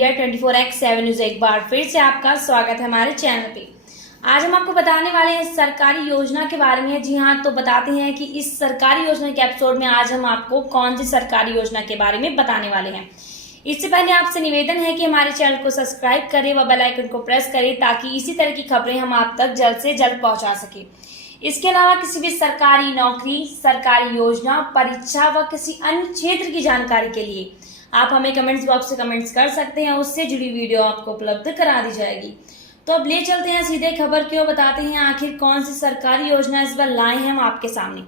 India 24x7 news एक बार फिर से आपका स्वागत है हमारे चैनल पे। आज हम आपको बताने वाले हैं सरकारी योजना के बारे में। जी हाँ, तो बताते हैं कि इस सरकारी योजना के एपिसोड में आज हम आपको कौन सी सरकारी योजना के बारे में बताने वाले हैं। इससे पहले आपसे निवेदन है कि हमारे चैनल को सब्सक्राइब करें व बेल आइकन को प्रेस करें ताकि इसी तरह की खबरें हम आप तक जल्द से जल्द पहुंचा सके। इसके अलावा किसी भी सरकारी नौकरी, सरकारी योजना, परीक्षा व किसी अन्य क्षेत्र की जानकारी के लिए आप हमें कमेंट्स बॉक्स से कमेंट्स कर सकते हैं। उससे जुड़ी वीडियो आपको उपलब्ध करा दी जाएगी। तो अब ले चलते हैं सीधे खबर की ओर, बताते हैं आखिर कौन सी सरकारी योजना इस बार लाए हैं हम आपके सामने।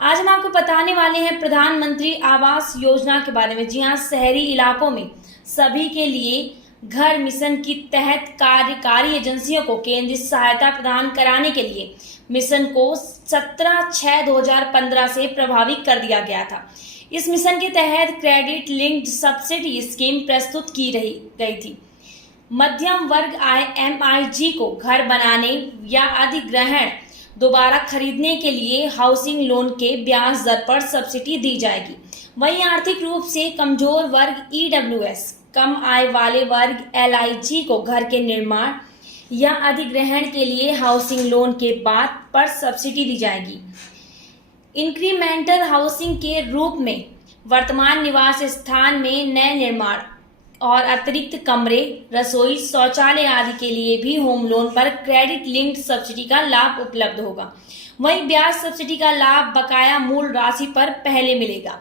आज हम आपको बताने वाले हैं प्रधानमंत्री आवास योजना के बारे में। जी हाँ, शहरी इलाकों में सभी के लिए घर मिशन के तहत कार्यकारी एजेंसियों को केंद्रीय सहायता प्रदान कराने के लिए मिशन को 17/6/2015 से प्रभावी कर दिया गया था। इस मिशन के तहत क्रेडिट लिंक्ड सब्सिडी स्कीम प्रस्तुत की गई थी। मध्यम वर्ग MIG को घर बनाने या अधिग्रहण दोबारा खरीदने के लिए हाउसिंग लोन के ब्याज दर पर सब्सिडी दी जाएगी। वहीं आर्थिक रूप से कमजोर वर्ग EWS, कम आय वाले वर्ग LIG को घर के निर्माण या अधिग्रहण के लिए हाउसिंग लोन के बाद पर सब्सिडी दी जाएगी। इंक्रीमेंटल हाउसिंग के रूप में वर्तमान निवास स्थान में नए निर्माण और अतिरिक्त कमरे, रसोई, शौचालय आदि के लिए भी होम लोन पर क्रेडिट लिंक्ड सब्सिडी का लाभ उपलब्ध होगा। वहीं ब्याज सब्सिडी का लाभ बकाया मूल राशि पर पहले मिलेगा।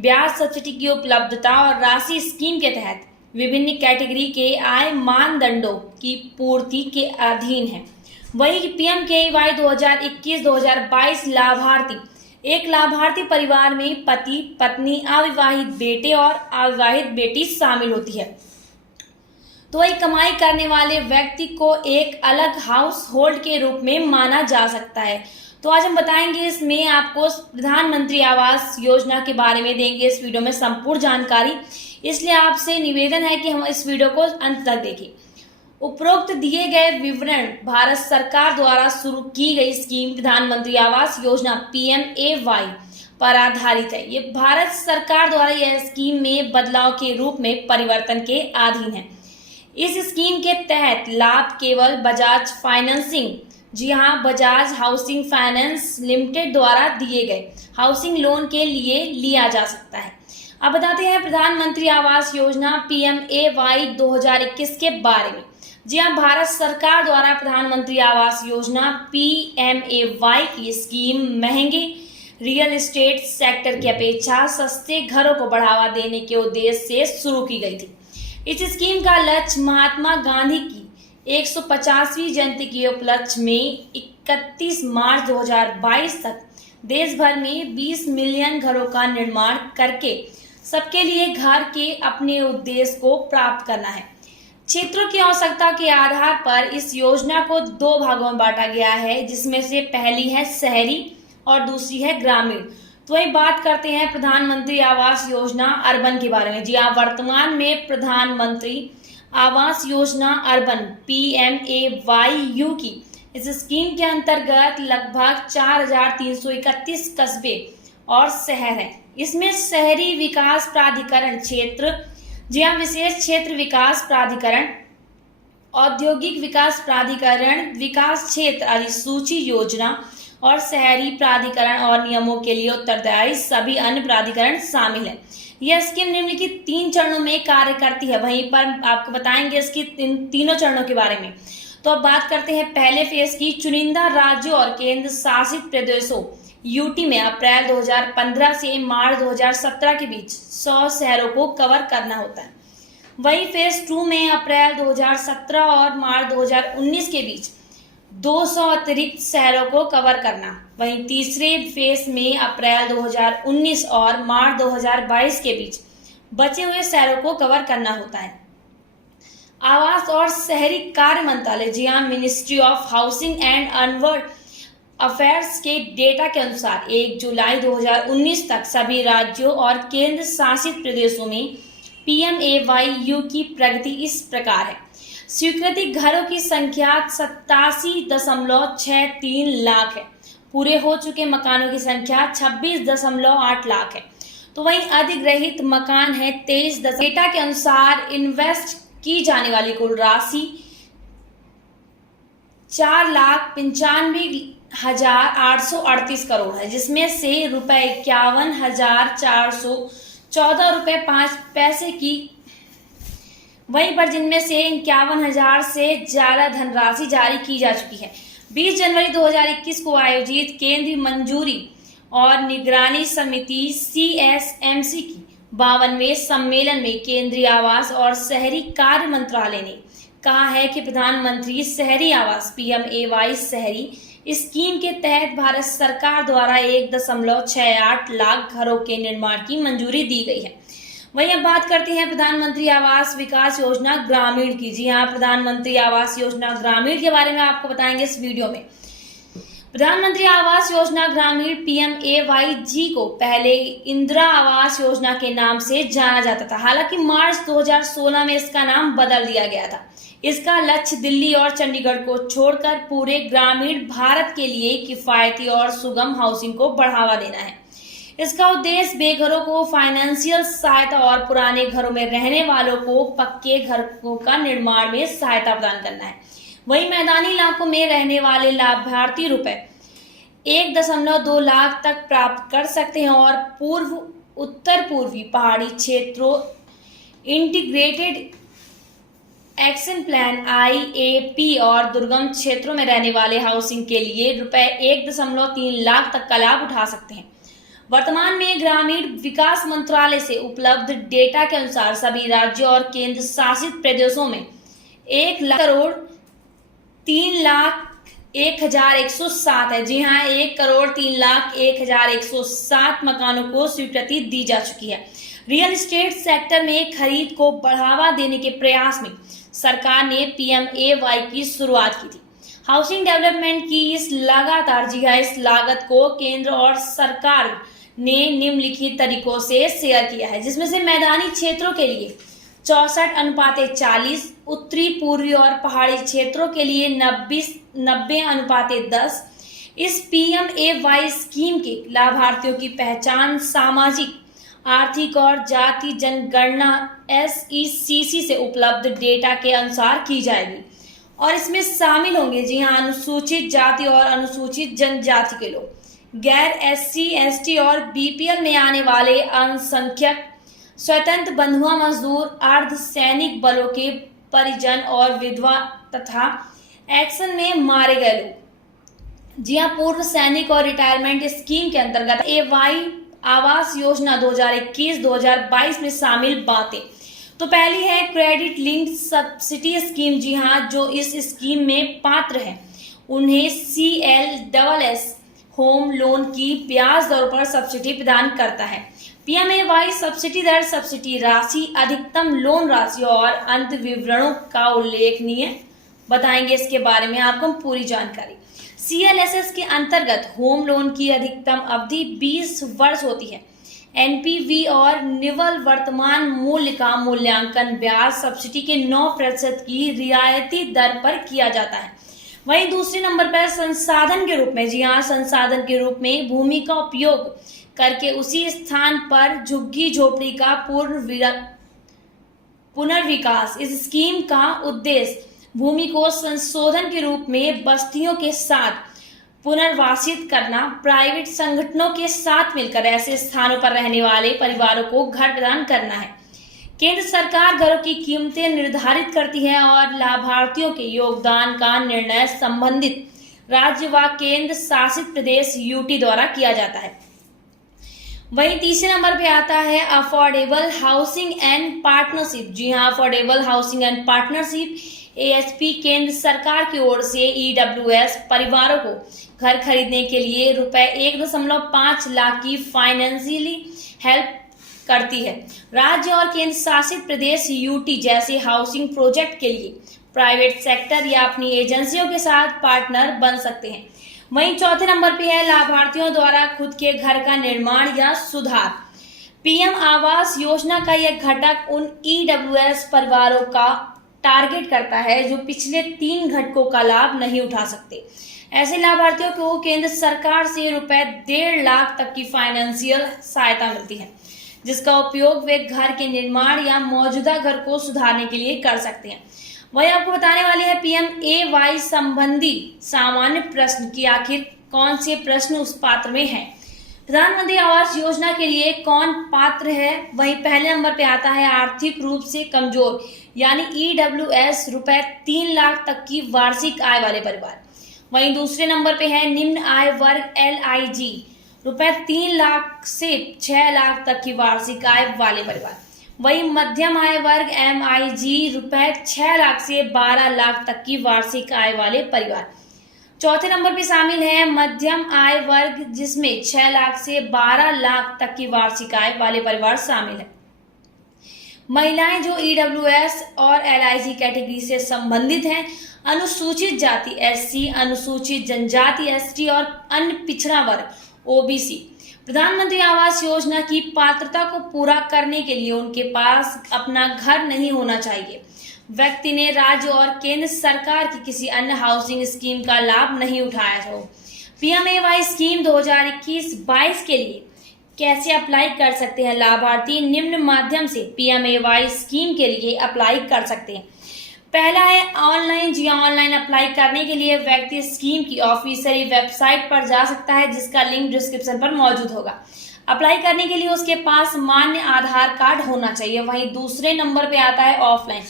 ब्याज सब्सिडी की उपलब्धता और राशि स्कीम के तहत विभिन्न कैटेगरी के आय मानदंडों की पूर्ति के अधीन है। वहीं PMKY 2021-2022 लाभार्थी एक लाभार्थी परिवार में पति, पत्नी, अविवाहित बेटे और अविवाहित बेटी शामिल होती है। तो वही कमाई करने वाले व्यक्ति को एक अलग हाउस होल्ड के रूप में माना जा सकता है। तो आज हम बताएंगे इसमें आपको प्रधानमंत्री आवास योजना के बारे में देंगे इस वीडियो में संपूर्ण जानकारी। इसलिए आपसे निवेदन है कि हम इस वीडियो को अंत तक देखें। उपरोक्त दिए गए विवरण भारत सरकार द्वारा शुरू की गई स्कीम प्रधानमंत्री आवास योजना PMAY पर आधारित है। ये भारत सरकार द्वारा यह स्कीम में बदलाव के रूप में परिवर्तन के अधीन है। इस स्कीम के तहत लाभ केवल बजाज फाइनेंसिंग, जी हाँ, बजाज हाउसिंग फाइनेंस लिमिटेड द्वारा दिए गए हाउसिंग लोन के लिए लिया जा सकता है। अब बताते हैं प्रधानमंत्री आवास योजना PMAY 2021 के बारे में। जी हाँ, भारत सरकार द्वारा प्रधानमंत्री आवास योजना PMAY की स्कीम महंगे रियल एस्टेट सेक्टर की अपेक्षा सस्ते घरों को बढ़ावा देने के उद्देश्य से शुरू की गई थी। इस स्कीम का लक्ष्य महात्मा गांधी की 150वीं जयंती के उपलक्ष्य में 31 मार्च 2022 तक देश भर में 20 मिलियन घरों का निर्माण करके सबके लिए घर के अपने उद्देश्य को प्राप्त करना है। क्षेत्रों की आवश्यकता के आधार पर इस योजना को 2 भागों में बांटा गया है, जिसमें से पहली है शहरी और दूसरी है ग्रामीण। तो वही बात करते हैं प्रधानमंत्री आवास योजना अर्बन के बारे में। जी हाँ, वर्तमान में प्रधानमंत्री आवास योजना अर्बन PMAYU की इस स्कीम के अंतर्गत लगभग 4,331 कस्बे और शहर हैं। इसमें शहरी विकास प्राधिकरण क्षेत्र, जी हाँ, विशेष क्षेत्र विकास प्राधिकरण, औद्योगिक विकास प्राधिकरण, विकास क्षेत्र अधिसूची योजना और शहरी प्राधिकरण और नियमों के लिए उत्तरदायी सभी अन्य प्राधिकरण शामिल हैं। यह स्कीम निम्नलिखित 3 चरणों में कार्य करती है। वहीं पर आपको बताएंगे इसकी तीनों चरणों के बारे में। तो अब बात करते हैं पहले फेज की। चुनिंदा राज्यों और केंद्र शासित प्रदेशों UT में अप्रैल 2015 से मार्च 2017 के बीच 100 शहरों को कवर करना होता है। वहीं फेज 2 में अप्रैल 2017 और मार्च 2019 के बीच 200 अतिरिक्त शहरों को कवर करना। वहीं तीसरे फेज में अप्रैल 2019 और मार्च 2022 के बीच बचे हुए शहरों को कवर करना होता है। आवास और शहरी कार्य मंत्रालय, जी हाँ, ministry of housing and urban affairs के डेटा के अनुसार 1 जुलाई 2019 तक सभी राज्यों और केंद्र शासित प्रदेशों में PMAYU की प्रगति इस प्रकार है। स्वीकृति घरों की संख्या 87.63 लाख है। पूरे हो चुके मकानों की संख्या 26.8 लाख है। तो वहीं अधिग्रहित मकान है 23। डेटा के अनुसार इन्वेस्ट की जाने वाली कुल राशि 4,95,838 करोड़ है, जिसमें से रुपए 51,414 रुपए 5 पैसे की, वहीं पर जिनमें से 51,000 से ज्यादा धनराशि जारी की जा चुकी है। 20 जनवरी 2021 को आयोजित केंद्रीय मंजूरी और निगरानी समिति CSMC की 52वें सम्मेलन में केंद्रीय आवास और शहरी कार्य मंत्रालय ने कहा है कि प्रधानमंत्री शहरी आवास PMAY शहरी स्कीम के तहत भारत सरकार द्वारा 1.68 लाख घरों के निर्माण की मंजूरी दी गई है। वहीं अब बात करते हैं प्रधानमंत्री आवास विकास योजना ग्रामीण की। जी हाँ, प्रधानमंत्री आवास योजना ग्रामीण के बारे में आपको बताएंगे इस वीडियो में। प्रधानमंत्री आवास योजना ग्रामीण PMAYG को पहले इंदिरा आवास योजना के नाम से जाना जाता था। हालांकि मार्च 2016 में इसका नाम बदल दिया गया था। इसका लक्ष्य दिल्ली और चंडीगढ़ को छोड़कर पूरे ग्रामीण भारत के लिए किफायती और सुगम हाउसिंग को बढ़ावा देना है। इसका उद्देश्य बेघरों को फाइनेंशियल सहायता और पुराने घरों में रहने वालों को पक्के घरों का निर्माण में सहायता प्रदान करना है। वहीं मैदानी इलाकों में रहने वाले लाभार्थी रुपए 1.2 लाख तक प्राप्त कर सकते हैं और पूर्व उत्तर पूर्वी पहाड़ी क्षेत्रों इंटीग्रेटेड एक्शन प्लान IAP और दुर्गम क्षेत्रों में रहने वाले हाउसिंग के लिए रुपए 1.3 लाख तक का लाभ उठा सकते हैं। वर्तमान में ग्रामीण विकास मंत्रालय से उपलब्ध डेटा के अनुसार सभी राज्यों और केंद्र शासित प्रदेशों में 1,03,01,107 है। जी हाँ, 1,03,01,107 मकानों को स्वीकृति दी जा चुकी है। रियल एस्टेट सेक्टर में खरीद को बढ़ावा देने के प्रयास में सरकार ने PMAY की शुरुआत की थी। हाउसिंग डेवलपमेंट की इस लागत को केंद्र और सरकार ने निम्नलिखित तरीकों से शेयर किया है, जिसमें से मैदानी क्षेत्रों के लिए 64:40, उत्तरी पूर्वी और पहाड़ी क्षेत्रों के लिए 90:10। इस PMAY स्कीम के लाभार्थियों की पहचान सामाजिक, आर्थिक और जाति जनगणना SECC से उपलब्ध डेटा के अनुसार की जाएगी और इसमें शामिल होंगे, जी हाँ, अनुसूचित जाति और अनुसूचित जनजाति के लोग, गैर SC ST और BPL में आने वाले अल्पसंख्यक, स्वतंत्र बंधुआ मजदूर, अर्धसैनिक बलों के परिजन और विधवा तथा एक्शन में मारे गए लोग। जी हाँ, पूर्व सैनिक और रिटायरमेंट स्कीम के अंतर्गत आवास योजना 2021-2022 में शामिल बातें। तो पहली है क्रेडिट लिंक्ड सब्सिडी स्कीम। जी हाँ, जो इस स्कीम में पात्र हैं उन्हें CLSS होम लोन की ब्याज दर पर सब्सिडी प्रदान करता है। PMAY सब्सिडी दर, सब्सिडी राशि, अधिकतम लोन राशि और अंत विवरणों का उल्लेखनीय बताएंगे। इसके बारे में आपको हम पूरी जानकारी। CLSS के अंतर्गत होम लोन की अधिकतम अवधि 20 वर्ष होती है। NPV और निवल वर्तमान मूल्य का मूल्यांकन ब्याज सब्सिडी के 9% की रियायती दर पर किया जाता है। वहीं दूसरे नंबर पर संसाधन के रूप में, जी हाँ, संसाधन के रूप में भूमि का उपयोग करके उसी स्थान पर झुग्गी झोपड़ी का पुनर्विकास। इस स्कीम का उद्देश्य भूमि को संशोधन के रूप में बस्तियों के साथ पुनर्वासित करना, प्राइवेट संगठनों के साथ मिलकर ऐसे स्थानों पर रहने वाले परिवारों को घर प्रदान करना है। केंद्र सरकार घरों की कीमतें निर्धारित करती है और लाभार्थियों के योगदान का निर्णय संबंधित राज्य व केंद्र शासित प्रदेश UT द्वारा किया जाता है। वहीं तीसरे नंबर पे आता है अफोर्डेबल हाउसिंग एंड पार्टनरशिप। जी हाँ, affordable housing and partnership AHP केंद्र सरकार की ओर से EWS परिवारों को घर खरीदने के लिए रुपए 1.5 लाख की फाइनेंशियली हेल्प करती है। राज्य और केंद्र शासित प्रदेश UT जैसे हाउसिंग प्रोजेक्ट के लिए प्राइवेट सेक्टर या अपनी एजेंसियों के साथ पार्टनर बन सकते हैं। वहीं चौथे नंबर पे है लाभार्थियों द्वारा खुद के घर का निर्माण या सुधार। PM आवास योजना का यह घटक उन EWS परिवारों का टारगेट करता है जो पिछले 3 घटकों का लाभ नहीं उठा सकते। ऐसे लाभार्थियों को केंद्र सरकार से रुपए 1.5 लाख तक की फाइनेंशियल सहायता मिलती है। जिसका उपयोग वे घर के निर्माण या मौजूदा घर को सुधारने के लिए कर सकते हैं। वही आपको बताने वाली है PMAY संबंधी सामान्य प्रश्न की आखिर कौन से प्रश्न उस पात्र में है। प्रधानमंत्री आवास योजना के लिए कौन पात्र है। वहीं पहले नंबर पे आता है आर्थिक रूप से कमजोर यानी EWS रुपए 3 लाख तक की वार्षिक आय वाले परिवार। वहीं दूसरे नंबर पे है निम्न आय वर्ग LIG रुपए 3 लाख से 6 लाख तक की वार्षिक आय वाले परिवार। वहीं मध्यम आय वर्ग MIG रुपए 6 लाख से 12 लाख तक की वार्षिक आय वाले परिवार। चौथे नंबर पे शामिल है मध्यम आय वर्ग जिसमें 6 लाख से 12 लाख तक की वार्षिक आय वाले परिवार शामिल है। महिलाएं जो EWS और LIG कैटेगरी से संबंधित हैं, अनुसूचित जाति SC, अनुसूचित जनजाति ST और अन्य पिछड़ा वर्ग OBC। प्रधानमंत्री आवास योजना की पात्रता को पूरा करने के लिए उनके पास अपना घर नहीं होना चाहिए। व्यक्ति ने राज्य और केंद्र सरकार की किसी अन्य हाउसिंग स्कीम का लाभ नहीं उठाया हो। PMAY स्कीम 2021-22 के लिए कैसे अप्लाई कर सकते हैं लाभार्थी। निम्न माध्यम से PMAY स्कीम के लिए अप्लाई कर सकते हैं। पहला है ऑनलाइन। जी ऑनलाइन अप्लाई करने के लिए व्यक्ति स्कीम की ऑफिशियल वेबसाइट पर जा सकता है, जिसका लिंक डिस्क्रिप्शन पर मौजूद होगा। अप्लाई करने के लिए उसके पास मान्य आधार कार्ड होना चाहिए। वहीं दूसरे नंबर पे आता है ऑफलाइन।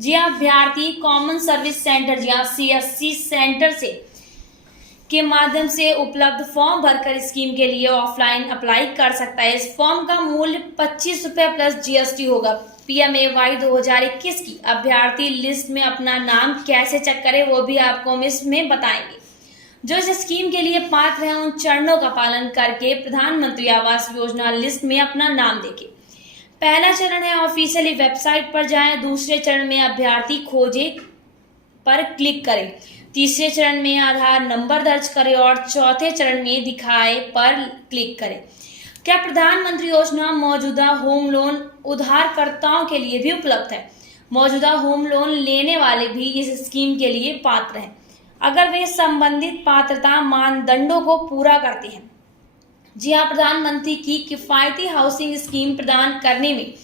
जी अभ्यर्थी कॉमन सर्विस सेंटर जी CSC सेंटर से के माध्यम से उपलब्ध फॉर्म भरकर स्कीम के लिए ऑफलाइन अप्लाई कर सकता है। इस फॉर्म का मूल्य 25 रुपये प्लस GST होगा। PMAY 2021 की अभ्यर्थी लिस्ट में अपना नाम कैसे चेक करें वो भी आपको हम इसमें बताएंगे। जो इस स्कीम के लिए पात्र हैं उन चरणों का पालन करके प्रधानमंत्री आवास योजना लिस्ट में अपना नाम देखें। पहला चरण है ऑफिशियली वेबसाइट पर जाएं। दूसरे चरण में अभ्यर्थी खोजे पर क्लिक करें। तीसरे चरण में आधार नंबर दर्ज करें और चौथे चरण में दिखाए पर क्लिक करें। क्या प्रधानमंत्री योजना मौजूदा होम लोन उधारकर्ताओं के लिए भी उपलब्ध है। मौजूदा होम लोन लेने वाले भी इस स्कीम के लिए पात्र हैं अगर वे संबंधित पात्रता मानदंडों को पूरा करते हैं। जी हाँ, प्रधानमंत्री की किफायती हाउसिंग स्कीम प्रदान करने में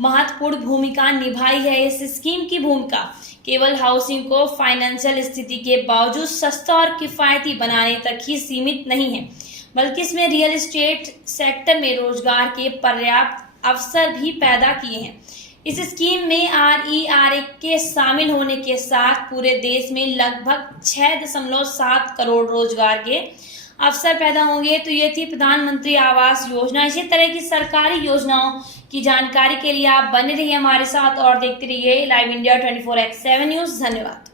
महत्वपूर्ण भूमिका निभाई है। इस स्कीम की भूमिका केवल हाउसिंग को फाइनेंशियल स्थिति के बावजूद सस्ता और किफायती बनाने तक ही सीमित नहीं है, बल्कि इसमें रियल एस्टेट सेक्टर में रोजगार के पर्याप्त अवसर भी पैदा किए हैं। इस स्कीम में RERA के शामिल होने के साथ पूरे देश में लगभग 6.7 करोड़ रोजगार के अवसर पैदा होंगे। तो ये थी प्रधानमंत्री आवास योजना। इसी तरह की सरकारी योजनाओं की जानकारी के लिए आप बने रहिए हमारे साथ और देखते रहिए लाइव इंडिया 24/7 न्यूज़। धन्यवाद।